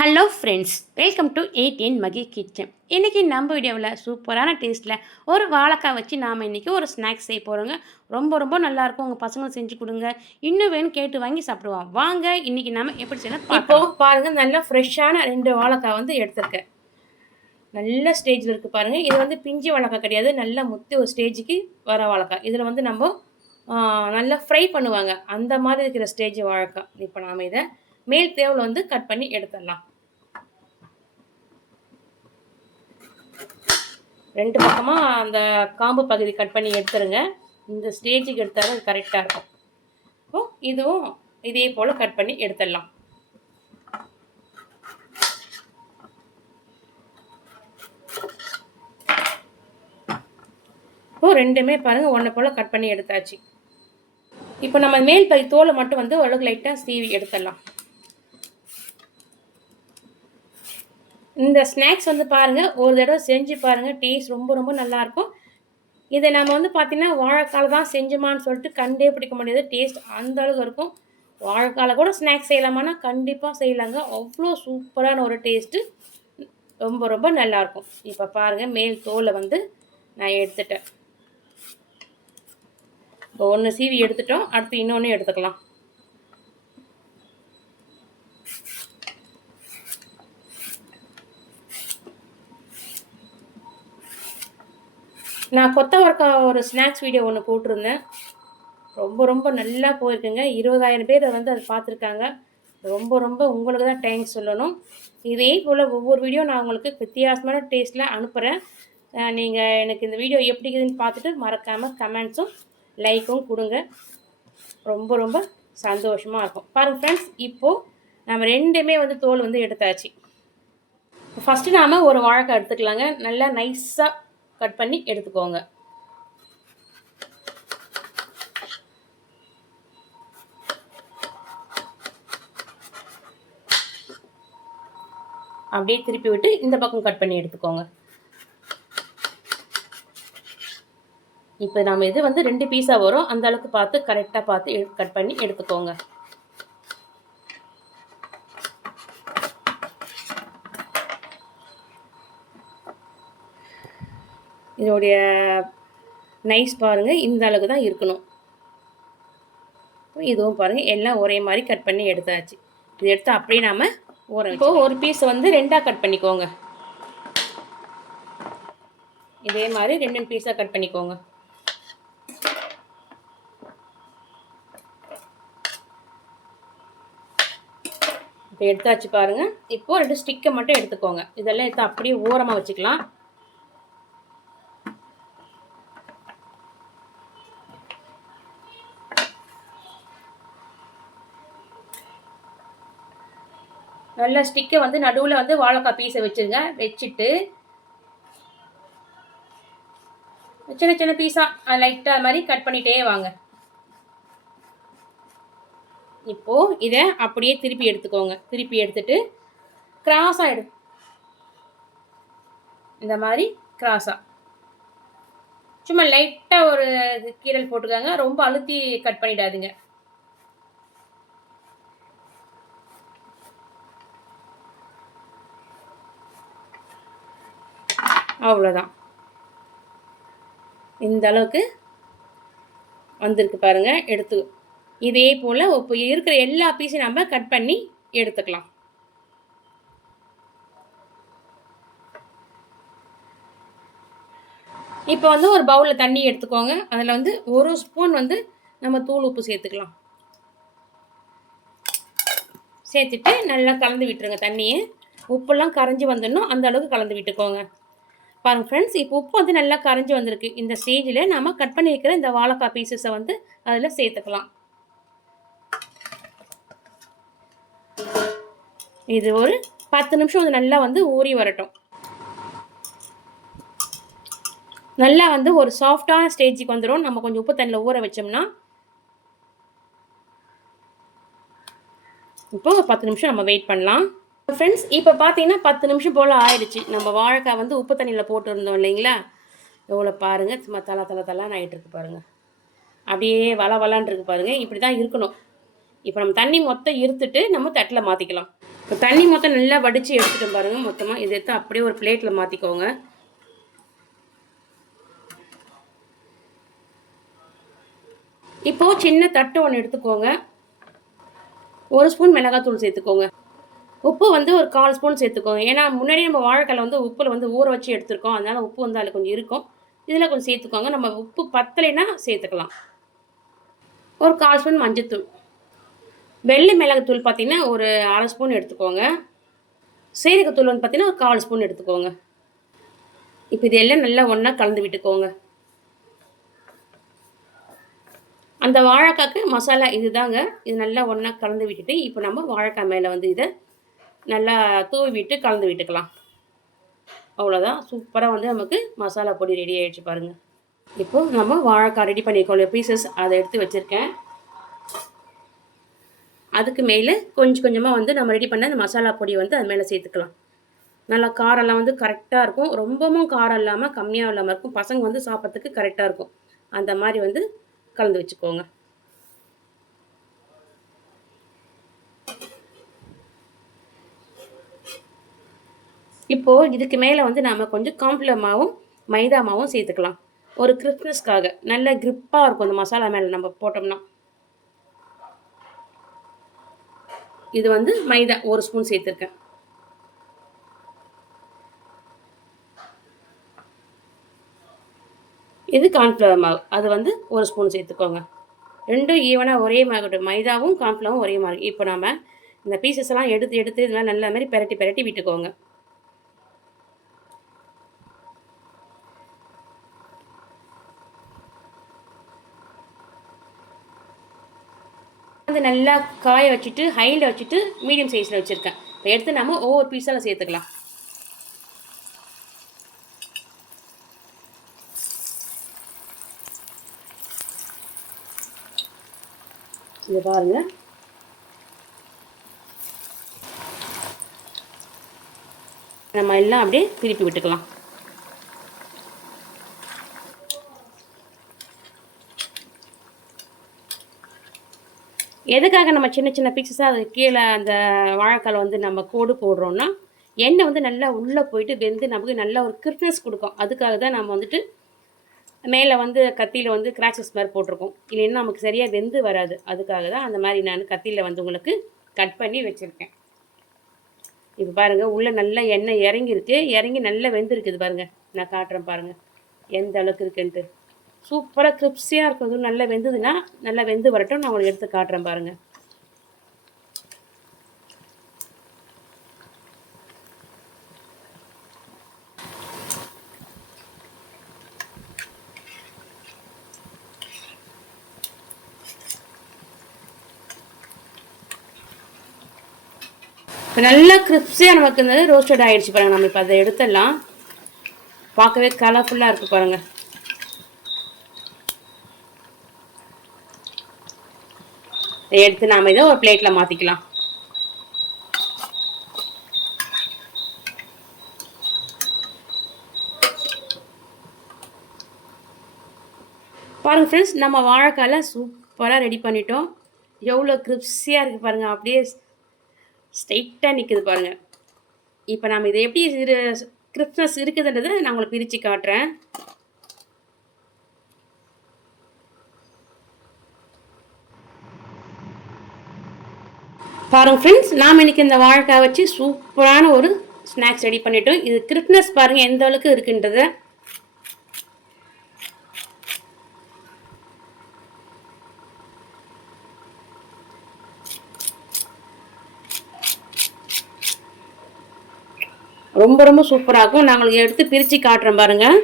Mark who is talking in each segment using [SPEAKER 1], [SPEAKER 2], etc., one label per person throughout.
[SPEAKER 1] Hello friends welcome to eighteen Magi kitchen இன்றைக்கி நம்ம வீடியோவில் சூப்பரான டேஸ்ட்டில் ஒரு வாழைக்காய் வச்சு நாம் இன்றைக்கி ஒரு ஸ்நாக்ஸ் செய்ய போகிறோங்க ரொம்ப ரொம்ப நல்லாயிருக்கும் உங்கள் பசங்களுக்கு செஞ்சு கொடுங்க. இன்னும் வேணும் கேட்டு வாங்கி சாப்பிடுவோம். வாங்க இன்றைக்கி நாம் எப்படி செய்யணும் இப்போ பாருங்கள் நல்லா ஃப்ரெஷ்ஷான ரெண்டு வாழைக்காய் வந்து எடுத்திருக்கேன். நல்ல ஸ்டேஜில் இருக்குது பாருங்கள் இது வந்து பிஞ்சு வாழைக்காய் கிடையாது. நல்ல முத்தி ஒரு ஸ்டேஜுக்கு வர வாழைக்காய். இதில் வந்து நம்ம நல்லா ஃப்ரை பண்ணுவாங்க. அந்த மாதிரி இருக்கிற ஸ்டேஜ் வாழைக்காய். இப்போ நாம் இதை மேல் தேவில் வந்து கட் பண்ணி எடுத்துடலாம். ரெண்டு பக்கமாக அந்த காம்பு பகுதி கட் பண்ணி எடுத்துருங்க. இந்த ஸ்டேஜுக்கு எடுத்தாலும் அது கரெக்டாக இருக்கும். இப்போ இதுவும் இதே போல் கட் பண்ணி எடுத்துடலாம். இப்போ ரெண்டுமே பாருங்கள் ஒன்றை போல் கட் பண்ணி எடுத்தாச்சு. இப்போ நம்ம மேல் பகுதி தோலை மட்டும் வந்து ஓரளவுக்கு லைட்டாக சீவி எடுத்துடலாம். இந்த ஸ்நாக்ஸ் வந்து பாருங்கள் ஒரு தடவை செஞ்சு பாருங்கள் டேஸ்ட் ரொம்ப ரொம்ப நல்லாயிருக்கும். இதை நம்ம வந்து பார்த்திங்கன்னா வாழைக்கால தான் செஞ்சோமான்னு சொல்லிட்டு கண்டே பிடிக்க முடியாது. டேஸ்ட் அந்த அளவுக்கு இருக்கும். வாழைக்கால கூட ஸ்நாக்ஸ் செய்யலாமான்னா கண்டிப்பாக செய்யலாங்க. அவ்வளோ சூப்பரான ஒரு டேஸ்ட்டு ரொம்ப ரொம்ப நல்லாயிருக்கும். இப்போ பாருங்கள் மேல் தோலை வந்து நான் எடுத்துட்டேன். இப்போ ஒன்று சீவி எடுத்துட்டோம். அடுத்து இன்னொன்று எடுத்துக்கலாம். நான் கொத்தவரக்காய் ஒரு ஸ்நாக்ஸ் வீடியோ ஒன்று போட்டிருந்தேன். ரொம்ப ரொம்ப நல்லா போயிருக்குங்க. இருபதாயிரம் பேர் வந்து அதை பார்த்துருக்காங்க. ரொம்ப ரொம்ப உங்களுக்கு தான் தேங்க்ஸ் சொல்லணும். இதே போல் ஒவ்வொரு வீடியோ நான் உங்களுக்கு வித்தியாசமான டேஸ்ட்டில் அனுப்புகிறேன் நீங்கள் எனக்கு இந்த வீடியோ எப்படி இருக்குதுன்னு பார்த்துட்டு மறக்காமல் கமெண்ட்ஸும் லைக்கும் கொடுங்க. ரொம்ப ரொம்ப சந்தோஷமாக இருக்கும். பாருங்கள் ஃப்ரெண்ட்ஸ் இப்போது நம்ம ரெண்டுமே வந்து தோல் வந்து எடுத்தாச்சு. ஃபஸ்ட்டு நாம் ஒரு வாழைக்காய் எடுத்துக்கலாங்க. நல்லா நைஸாக கட் பண்ணி எடுத்துக்கோங்க. அப்படியே திருப்பி விட்டு இந்த பக்கம் கட் பண்ணி எடுத்துக்கோங்க. இப்போ நம்ம இது வந்து ரெண்டு பீஸாக வரும். அந்த அளவுக்கு பார்த்து கரெக்டாக பார்த்து கட் பண்ணி எடுத்துக்கோங்க. இதோடைய நைஸ் பாருங்கள் இந்த அளவுக்கு தான் இருக்கணும். இதுவும் பாருங்கள் எல்லாம் ஒரே மாதிரி கட் பண்ணி எடுத்தாச்சு. இது எடுத்து அப்படியே நாம் ஊற இப்போ ஒரு பீஸ் வந்து ரெண்டாக கட் பண்ணிக்கோங்க. இதே மாதிரி ரெண்டு பீஸாக கட் பண்ணிக்கோங்க. இப்போ எடுத்தாச்சு பாருங்கள் இப்போ ரெண்டு ஸ்டிக்கை மட்டும் எடுத்துக்கோங்க. இதெல்லாம் எடுத்து அப்படியே ஓரமாக வச்சுக்கலாம். நல்ல ஸ்டிக்கை வந்து நடுவில் வந்து வாழைக்காய் பீஸை வச்சுருங்க. வச்சுட்டு சின்ன சின்ன பீஸாக லைட்டாக அது மாதிரி கட் பண்ணிகிட்டே வாங்க. இப்போது இதை அப்படியே திருப்பி எடுத்துக்கோங்க. திருப்பி எடுத்துட்டு கிராஸ் ஆகிடும் இந்த மாதிரி கிராஸாக சும்மா லைட்டாக ஒரு கீரல் போட்டுக்காங்க. ரொம்ப அழுத்தி கட் பண்ணிடாதீங்க. அவ்வளோதான் இந்த அளவுக்கு வந்திருக்கு பாருங்கள் எடுத்து. இதே போல் இப்போ இருக்கிற எல்லா பீஸையும் நம்ம கட் பண்ணி எடுத்துக்கலாம். இப்போ வந்து ஒரு பவுலில் தண்ணி எடுத்துக்கோங்க. அதில் வந்து ஒரு ஸ்பூன் வந்து நம்ம தூள் உப்பு சேர்த்துக்கலாம். சேர்த்துட்டு நல்லா கலந்து விட்டுருங்க தண்ணியை. உப்பெல்லாம் கரைஞ்சி வந்துடணும் அந்த அளவுக்கு கலந்து விட்டுக்கோங்க. பாருங்க ஃப்ரெண்ட்ஸ் இப்போ உப்பு வந்து நல்லா கரைஞ்சி வந்திருக்கு. இந்த ஸ்டேஜில் நம்ம கட் பண்ணி வைக்கிற இந்த வாழைக்காய் பீசஸை வந்து அதில் சேர்த்துக்கலாம். இது ஒரு பத்து நிமிஷம் வந்து நல்லா வந்து ஊறி வரட்டும். நல்லா வந்து ஒரு சாஃப்டான ஸ்டேஜுக்கு வந்துடும் நம்ம கொஞ்சம் உப்பு தண்ணியில் ஊற வச்சோம்னா இப்போ ஒரு பத்து நிமிஷம் நம்ம வெயிட் பண்ணலாம். ஃப்ரெண்ட்ஸ் இப்போ பார்த்தீங்கன்னா பத்து நிமிஷம் போல் ஆயிடுச்சு. நம்ம வாழைக்காய் வந்து உப்பு தண்ணியில் போட்டுருந்தோம் இல்லைங்களா? எவ்வளோ பாருங்கள் சும்மா தலை தலை தலான்னு ஆகிட்டு இருக்கு பாருங்கள் அப்படியே வள வளான்னு இருக்கு பாருங்கள் இப்படி தான் இருக்கணும். இப்போ நம்ம தண்ணி மொத்தம் இருத்துட்டு நம்ம தட்டில் மாற்றிக்கலாம் இப்போ தண்ணி மொத்தம் நல்லா வடித்து எடுத்துகிட்டு பாருங்கள் மொத்தமாக இதை எடுத்து அப்படியே ஒரு பிளேட்டில் மாற்றிக்கோங்க இப்போது சின்ன தட்டு ஒன்று எடுத்துக்கோங்க. ஒரு ஸ்பூன் மிளகாத்தூள் சேர்த்துக்கோங்க. உப்பு வந்து ஒரு கால் ஸ்பூன் சேர்த்துக்கோங்க. ஏன்னா முன்னாடி நம்ம வாழைக்கால வந்து உப்பில் வந்து ஊற வச்சு எடுத்துருக்கோம். அதனால் உப்பு வந்து அதில் கொஞ்சம் இருக்கும். இதில் கொஞ்சம் சேர்த்துக்கோங்க. நம்ம உப்பு பத்தலைன்னா சேர்த்துக்கலாம். ஒரு கால் ஸ்பூன் மஞ்சத்தூள். வெள்ளை மிளகுத்தூள் பார்த்திங்கன்னா ஒரு அரை ஸ்பூன் எடுத்துக்கோங்க. சீரகத்தூள் வந்து பார்த்திங்கன்னா ஒரு கால் ஸ்பூன் எடுத்துக்கோங்க. இப்போ இதெல்லாம் நல்லா ஒன்றா கலந்து விட்டுக்கோங்க. அந்த வாழைக்காய்க்கு மசாலா இதுதாங்க. இது நல்லா ஒன்றா கலந்து விட்டுட்டு இப்போ நம்ம வாழைக்காய் மேலே வந்து இதை நல்லா தூவி விட்டு கலந்து விட்டுக்கலாம். அவ்வளோதான் சூப்பராக வந்து நமக்கு மசாலா பொடி ரெடி ஆகிடுச்சு பாருங்கள் இப்போது நம்ம வாழைக்காய் ரெடி பண்ணியிருக்கோம். பீசஸ் அதை எடுத்து வச்சுருக்கேன். அதுக்கு மேலே கொஞ்சம் கொஞ்சமாக வந்து நம்ம ரெடி பண்ண அந்த மசாலா பொடி வந்து அது மேலே சேர்த்துக்கலாம். நல்லா காரெல்லாம் வந்து கரெக்டாக இருக்கும். ரொம்பவும் காரம் இல்லாமல் கம்மியாக இல்லாமல் இருக்கும். பசங்க வந்து சாப்பிட்றதுக்கு கரெக்டாக இருக்கும். அந்த மாதிரி வந்து கலந்து வச்சுக்கோங்க. இப்போது இதுக்கு மேலே வந்து நாம் கொஞ்சம் காம்ஃப்ளவர் மைதாமாவும் மைதா மாவும் சேர்த்துக்கலாம். ஒரு கிறிஸ்மஸ்க்காக நல்ல கிரிப்பாக இருக்கும் அந்த மசாலா மேலே நம்ம போட்டோம்னா. இது வந்து மைதா ஒரு ஸ்பூன் சேர்த்துருக்கேன். இது கார்ன்ஃப்ளவர் மாவு அது வந்து ஒரு ஸ்பூன் சேர்த்துக்கோங்க. ரெண்டும் ஈவனாக ஒரே மாதிரி மைதாவும் கார்ன்ஃப்ளவரும் ஒரே மாதிரி. இப்போ நம்ம இந்த பீசஸ் எல்லாம் எடுத்து எடுத்து இதெல்லாம் நல்ல மாதிரி பெரட்டி பெரட்டி விட்டுக்கோங்க. வந்து நல்லா காய வச்சுட்டு ஹையில் வச்சுட்டு மீடியம் சைஸில் வச்சுருக்கேன். இப்போ எடுத்து நம்ம ஒவ்வொரு பீஸால் சேர்த்துக்கலாம். இதை பாருங்கள் நம்ம எல்லாம் அப்படியே திருப்பி விட்டுக்கலாம். எதுக்காக நம்ம சின்ன சின்ன பீசஸாக அது கீழே அந்த வாழைக்கால் வந்து நம்ம கோடு போடுறோன்னா எண்ணெய் வந்து நல்லா உள்ளே போயிட்டு வெந்து நமக்கு நல்ல ஒரு கிறிஸ்னஸ் கொடுக்கும். அதுக்காக தான் நம்ம வந்துட்டு மேலே வந்து கத்தியில் வந்து கிராச்சஸ் மாதிரி போட்டிருக்கோம். இல்லைன்னா நமக்கு சரியாக வெந்து வராது. அதுக்காக தான் அந்த மாதிரி நான் கத்தியில் வந்து உங்களுக்கு கட் பண்ணி வச்சுருக்கேன். இப்போ பாருங்கள் உள்ளே நல்லா எண்ணெய் இறங்கிருக்கு இறங்கி நல்லா வெந்திருக்குது பாருங்கள் நான் காட்டுறேன் பாருங்கள் எந்த அளவுக்கு இருக்குன்ட்டு. சூப்பராக கிரிப்ஸியாக இருக்கும் நல்லா வெந்ததுன்னா நல்லா வெந்து வரட்டும். நான் உங்களுக்கு எடுத்து காட்டுறேன் பாருங்கள் இப்போ நல்லா கிரிப்ஸியாக நமக்கு இந்த ரோஸ்டட் ஆகிடுச்சு பாருங்கள் நம்ம இப்போ அதை எடுத்துடலாம். பார்க்கவே கலர்ஃபுல்லாக இருக்குது பாருங்கள் எடுத்து நாம் இதை ஒரு பிளேட்டில் மாற்றிக்கலாம் பாருங்கள் ஃப்ரெண்ட்ஸ் நம்ம வாழைக்கால சூப்பராக ரெடி பண்ணிட்டோம். எவ்வளோ கிரிப்ஸியாக இருக்குது பாருங்கள் அப்படியே ஸ்ட்ரைட்டாக நிற்குது பாருங்கள் இப்போ நம்ம இதை எப்படி இது கிறிஸ்மஸ் இருக்குதுன்றதை நான் உங்களுக்கு பிரித்து காட்டுறேன். பாருங்கள் ஃப்ரெண்ட்ஸ் நாம் இன்றைக்கி இந்த வாழைக்காய் வச்சு சூப்பரான ஒரு ஸ்நாக்ஸ் ரெடி பண்ணிட்டோம். இது கிரிப்னஸ் பாருங்கள் எந்த அளவுக்கு இருக்குன்றத. ரொம்ப ரொம்ப சூப்பராக இருக்கும். நாங்கள் எடுத்து பிரித்து காட்டுறோம் பாருங்கள்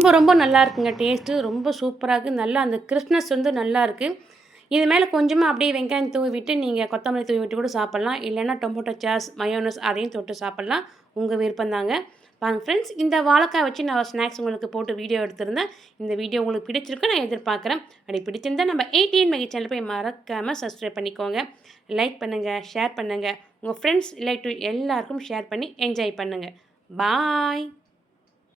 [SPEAKER 1] ரொம்ப ரொம்ப நல்லா இருக்குங்க டேஸ்ட்டு ரொம்ப சூப்பராக இருக்குது நல்லா அந்த கிறிஸ்மஸ் வந்து நல்லா இருக்குது இது மேலே கொஞ்சமாக அப்படியே வெங்காயம் தூவி விட்டு நீங்கள் கொத்தமல்லி தூவி விட்டு கூட சாப்பிட்லாம். இல்லைன்னா டொமேட்டோ சாஸ் மயோனஸ் அதையும் தொட்டு சாப்பிட்லாம். உங்கள் விருப்பம் தாங்க. பாருங்கள் ஃப்ரெண்ட்ஸ் இந்த வாழைக்காய் வச்சு நான் ஸ்நாக்ஸ் உங்களுக்கு போட்டு வீடியோ எடுத்திருந்தேன். இந்த வீடியோ உங்களுக்கு பிடிச்சிருக்கு நான் எதிர்பார்க்குறேன். அப்படி பிடிச்சிருந்தா நம்ம எயிட்டீன் மெகி சேனல் போய் மறக்காமல் சப்ஸ்கிரைப் பண்ணிக்கோங்க. லைக் பண்ணுங்கள் ஷேர் பண்ணுங்கள் உங்கள் ஃப்ரெண்ட்ஸ் ரிலேட்டிவ் எல்லாருக்கும் ஷேர் பண்ணி என்ஜாய் பண்ணுங்கள் பாய்